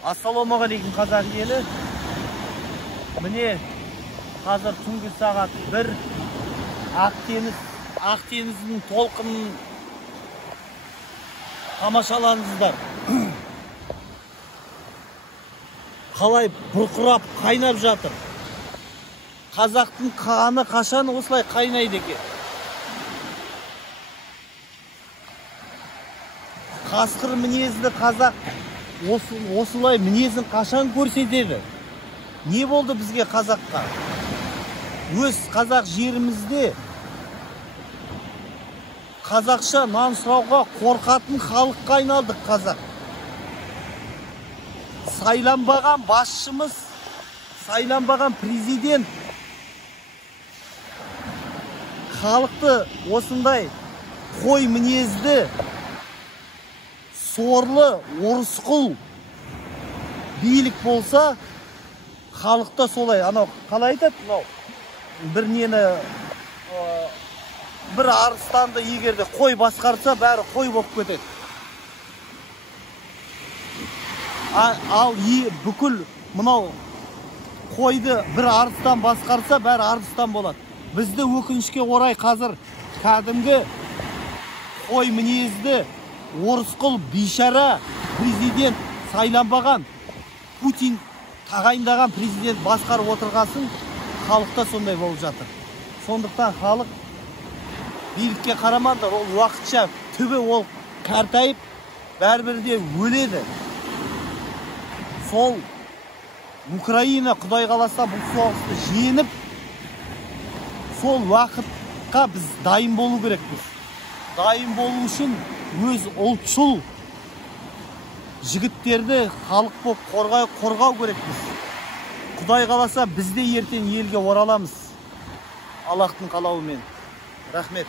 Ассалаумағалейкум қазақ елі. Міне қазір түнгі сағат 1. Ақтеңіздің толқынын тамашалаңыздар. Қалай бұрқырап қайнап жатыр. Қазақтың қаны қашан осылай қайнайды екен? Қасқыр мінезді қазақ осылай мінезін қашан көрсетеді? Не болды бізге қазаққа? Өз қазақ жерімізде қазақша нан сұрауға қорқатын халыққа айналдық қазақ. Сайланбаған басшымыз, сайланбаған президент халықты осындай қой мінезді, сорлы, орысқұл билік болса, халықта солай, анау қалай айтады, бір нені, бір арыстанды егерде қой басқарса, бәрі қой болып кетеді. Ал бүкіл мынау қойды бір арыстан басқарса, бәрі арыстан болады. Бізді өкінішке орай қазір кәдімгі қой мінезді, орысқұл бейшара президент сайланбаған, Путин тағайындаған президент басқарып отырғасын, халықта сондай болып жатыр. Сондықтан халық билікке қарамаңдар, ол уақытша, түбі ол қартайып, бәрібірде өледі. Сол Украина құдай қаласа бұл соғысты жеңіп, сол уақытқа біз дайын болу керекпіз. Дайын болу үшін өз ұлтшыл жігіттерді халық болып қорғау керекпіз. Құдай қаласа бізде ертең елге ораламыз. Аллахтың қалауымен. Рахмет.